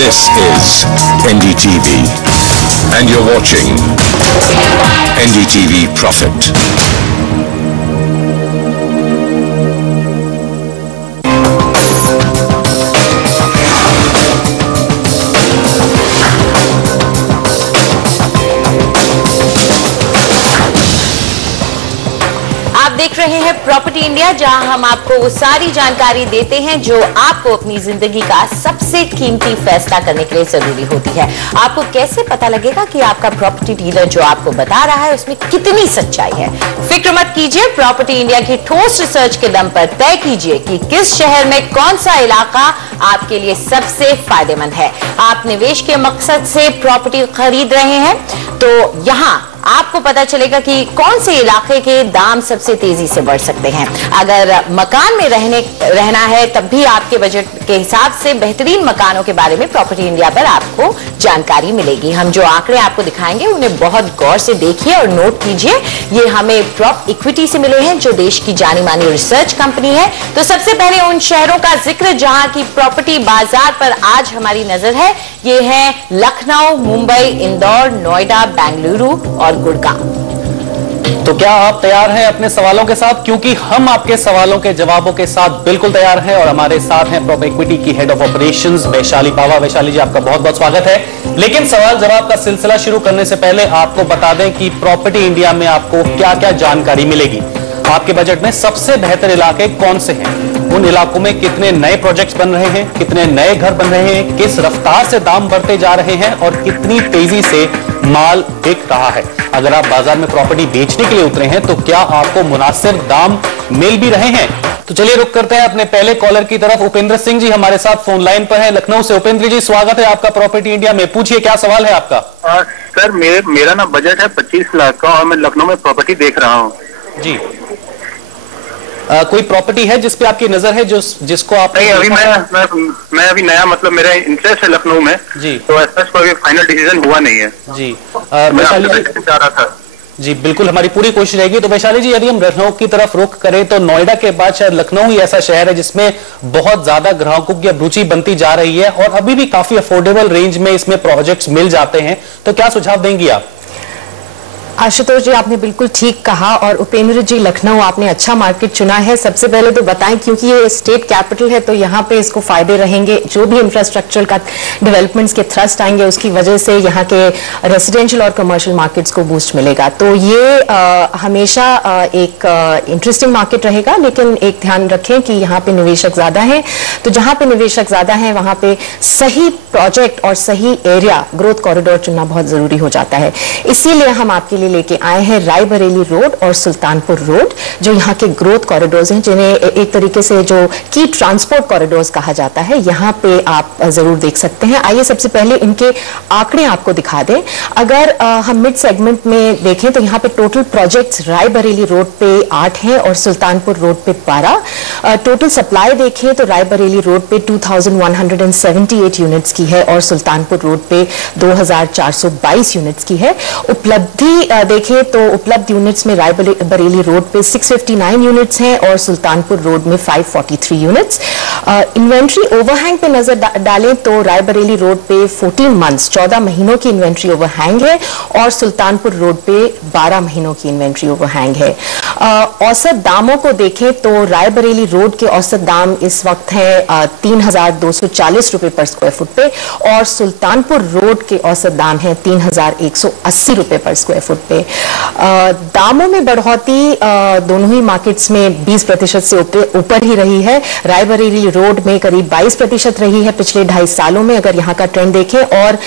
This is NDTV, and you're watching NDTV Profit. देख रहे हैं प्रॉपर्टी इंडिया, जहां हम आपको वो सारी जानकारी देते हैं जो आपको अपनी जिंदगी का सबसे कीमती फैसला करने के लिए जरूरी होती है। आपको कैसे पता लगेगा कि आपका प्रॉपर्टी डीलर जो आपको बता रहा है उसमें कितनी सच्चाई है? फिक्र मत कीजिए, प्रॉपर्टी इंडिया की ठोस रिसर्च के दम पर तय कीजिए कि किस शहर में कौन सा इलाका आपके लिए सबसे फायदेमंद है। आप निवेश के मकसद से प्रॉपर्टी खरीद रहे हैं तो यहाँ आपको पता चलेगा कि कौन से इलाके के दाम सबसे तेजी से बढ़ सकते हैं। अगर मकान में रहना है तब भी आपके बजट के हिसाब से बेहतरीन मकानों के बारे में प्रॉपर्टी इंडिया पर आपको जानकारी मिलेगी। हम जो आंकड़े आपको दिखाएंगे उन्हें बहुत गौर से देखिए और नोट कीजिए। ये हमें प्रॉप इक्विटी से मिले हैं जो देश की जानी मानी रिसर्च कंपनी है। तो सबसे पहले उन शहरों का जिक्र जहां की प्रॉपर्टी बाजार पर आज हमारी नजर है, ये है लखनऊ, मुंबई, इंदौर, नोएडा, बेंगलुरु और गुड़गांव। तो क्या आप तैयार हैं अपने सवालों के साथ? क्योंकि हम आपके सवालों के जवाबों के साथ बिल्कुल तैयार हैं और हमारे साथ हैं प्रॉप इक्विटी की हेड ऑफ ऑपरेशंस वैशाली पावा। वैशाली जी, आपका बहुत बहुत स्वागत है। लेकिन सवाल जवाब का सिलसिला शुरू करने से पहले आपको बता दें कि प्रॉपर्टी इंडिया में आपको क्या क्या जानकारी मिलेगी। आपके बजट में सबसे बेहतर इलाके कौन से हैं, उन इलाकों में कितने नए प्रोजेक्ट्स बन रहे हैं, कितने नए घर बन रहे हैं, किस रफ्तार से दाम बढ़ते जा रहे हैं और कितनी तेजी से माल बिक रहा है। अगर आप बाजार में प्रॉपर्टी बेचने के लिए उतरे हैं तो क्या आपको मुनासिब दाम मिल भी रहे हैं? तो चलिए रुक करते हैं अपने पहले कॉलर की तरफ। उपेंद्र सिंह जी हमारे साथ फोन लाइन पर हैं लखनऊ से। उपेंद्र जी, स्वागत है आपका प्रॉपर्टी इंडिया में। पूछिए, क्या सवाल है आपका? सर, मेरा ना बजट है 25 लाख का और मैं लखनऊ में प्रॉपर्टी देख रहा हूँ जी। कोई प्रॉपर्टी है जिसपे आपकी नजर है जिसको आप? नहीं, अभी मैं अभी नया, मतलब मेरा इंटरेस्ट है लखनऊ में जी, तो ऐसा कोई फाइनल डिसीजन हुआ नहीं है जी। वैशाली जी चाह रहा था जी, बिल्कुल हमारी पूरी कोशिश रहेगी। तो वैशाली जी, यदि हम लखनऊ की तरफ रुख करें तो नोएडा के बाद शायद लखनऊ ही ऐसा शहर है जिसमें बहुत ज्यादा ग्राहकों की रुचि बनती जा रही है और अभी भी काफी अफोर्डेबल रेंज में इसमें प्रोजेक्ट्स मिल जाते हैं। तो क्या सुझाव देंगी आप? आशुतोष जी, आपने बिल्कुल ठीक कहा और उपेंद्र जी, लखनऊ आपने अच्छा मार्केट चुना है। सबसे पहले तो बताएं, क्योंकि ये स्टेट कैपिटल है तो यहाँ पे इसको फायदे रहेंगे। जो भी इंफ्रास्ट्रक्चर का डेवलपमेंट्स के थ्रस्ट आएंगे उसकी वजह से यहाँ के रेजिडेंशियल और कमर्शियल मार्केट्स को बूस्ट मिलेगा। तो ये हमेशा एक इंटरेस्टिंग मार्केट रहेगा। लेकिन एक ध्यान रखें कि यहाँ पे निवेशक ज्यादा हैं, तो जहाँ पे निवेशक ज्यादा हैं वहाँ पे सही प्रोजेक्ट और सही एरिया, ग्रोथ कॉरिडोर चुनना बहुत जरूरी हो जाता है। इसीलिए हम आपके लिए लेके आए हैं रायबरेली रोड और सुल्तानपुर रोड, जो यहाँ के ग्रोथ कॉरिडोर्स हैं, जिन्हें एक तरीके से जो की ट्रांसपोर्ट कॉरिडोर्स कहा जाता है। यहाँ पे आप जरूर देख सकते हैं। आइए सबसे पहले इनके आंकड़े आपको दिखा दें। अगर हम मिड सेगमेंट में देखें तो यहाँ पे टोटल प्रोजेक्ट्स रायबरेली रोड पे 8 हैं और सुल्तानपुर रोड पे 12। टोटल सप्लाई देखें तो रायबरेली रोड पे 2178 यूनिट्स की है और सुल्तानपुर रोड पे 2422 यूनिट्स की है। उपलब्धि देखें तो उपलब्ध यूनिट्स में रायबरेली रोड पे 659 यूनिट्स हैं और सुल्तानपुर रोड में 543 यूनिट्स। इन्वेंट्री ओवरहैंग पे नजर डालें तो रायबरेली रोड पे 14 मंथ्स 14 महीनों की इन्वेंट्री ओवरहैंग है और सुल्तानपुर रोड पे 12 महीनों की इन्वेंट्री ओवरहैंग है। औसत दामों को देखें तो रायबरेली रोड के औसत दाम इस वक्त है 3240 रुपए पर स्क्वायर फुट पे और सुल्तानपुर रोड के औसत दाम है 3180 रुपए पर स्क्वायर फुट पे। दामों में बढ़ोतरी दोनों ही मार्केट्स में 20% से ऊपर ही रही है। रायबरेली रोड में करीब 22% रही है पिछले 2.5 सालों में, अगर यहाँ का ट्रेंड देखें, और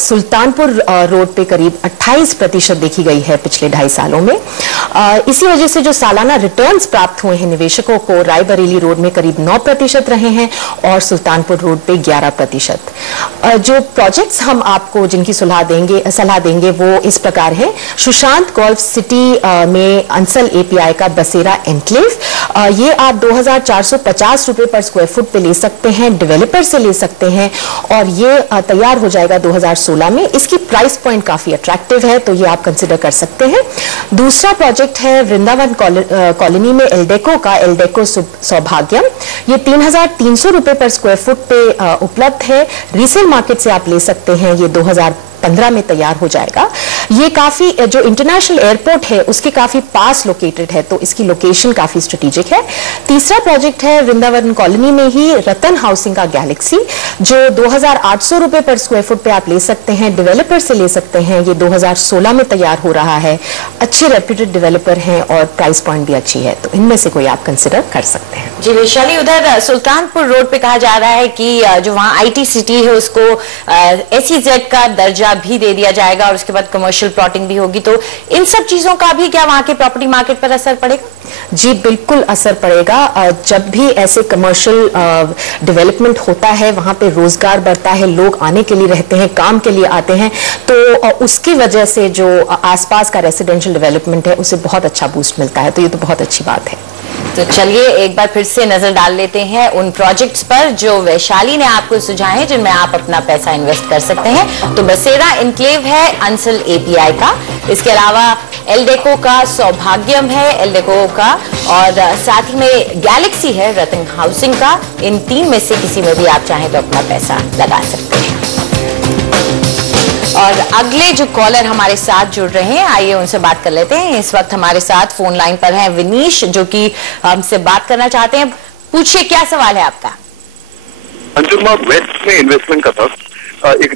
सुल्तानपुर रोड पे करीब 28% देखी गई है पिछले 2.5 सालों में। इसी वजह से जो सालाना रिटर्न्स प्राप्त हुए हैं निवेशकों को, रायबरेली रोड में करीब 9% रहे हैं और सुल्तानपुर रोड पे 11%। जो प्रोजेक्ट्स हम आपको जिनकी सलाह देंगे वो इस प्रकार है। सुशांत गोल्फ सिटी में अंसल एपीआई का बसेरा एनक्लेव, ये आप 2450 रुपए पर स्क्वायर फुट पे ले सकते हैं, डेवलपर से ले सकते हैं और ये तैयार हो जाएगा 2016 में। इसकी प्राइस पॉइंट काफी अट्रैक्टिव है, तो ये आप कंसिडर कर सकते हैं। दूसरा प्रोजेक्ट है वृंदावन कॉलोनी में एल्डेको का, एल्डेको सौभाग्यम। ये 3,300 रुपए पर स्क्वायर फुट पे उपलब्ध है। रीसेल मार्केट से आप ले सकते हैं। ये 2015 में तैयार हो जाएगा। ये काफी जो इंटरनेशनल एयरपोर्ट है उसके काफी पास लोकेटेड है, तो इसकी लोकेशन काफी स्ट्रेटेजिक है। तीसरा प्रोजेक्ट है वृंदावन कॉलोनी में ही रतन हाउसिंग का गैलेक्सी, जो 2,800 रुपए पर स्क्वायर फुट पे आप ले सकते हैं, डेवलपर से ले सकते हैं। ये 2016 में तैयार हो रहा है। अच्छे रेप्यूटेड डेवलपर हैं और प्राइस पॉइंट भी अच्छी है, तो इनमें से कोई आप कंसिडर कर सकते हैं। जी वैशाली, उधर सुल्तानपुर रोड पे कहा जा रहा है कि जो वहाँ IT सिटी है उसको SEZ का दर्जा भी दे दिया जाएगा और उसके बाद कमर्शियल प्लॉटिंग भी होगी, तो इन सब चीजों का भी क्या वहाँ के प्रॉपर्टी मार्केट पर असर पड़ेगा? जी बिल्कुल असर पड़ेगा। जब भी ऐसे कमर्शियल डेवलपमेंट होता है वहां पे रोजगार बढ़ता है, लोग आने के लिए रहते हैं, काम के लिए आते हैं, तो उसकी वजह से जो आसपास का रेसिडेंशियल डेवलपमेंट है उसे बहुत अच्छा बूस्ट मिलता है, तो ये तो बहुत अच्छी बात है। तो चलिए एक बार फिर से नजर डाल लेते हैं उन प्रोजेक्ट्स पर जो वैशाली ने आपको सुझाए हैं जिनमें आप अपना पैसा इन्वेस्ट कर सकते हैं। तो बसेरा इनक्लेव है अंसल API का, इसके अलावा एल्डेको का सौभाग्यम है एल्डेको का, और साथ ही में गैलेक्सी है रतन हाउसिंग का। इन तीन में से किसी में भी आप चाहें तो अपना पैसा लगा सकते हैं। और अगले जो कॉलर हमारे साथ जुड़ रहे हैं, आइए उनसे बात कर लेते हैं। इस वक्त हमारे साथ फोन लाइन पर हैं विनीश, जो कि हमसे बात करना चाहते हैं। पूछिए, क्या सवाल है आपका? अंजुम, मैं वेस्ट में इन्वेस्टमेंट करता हूँ। एक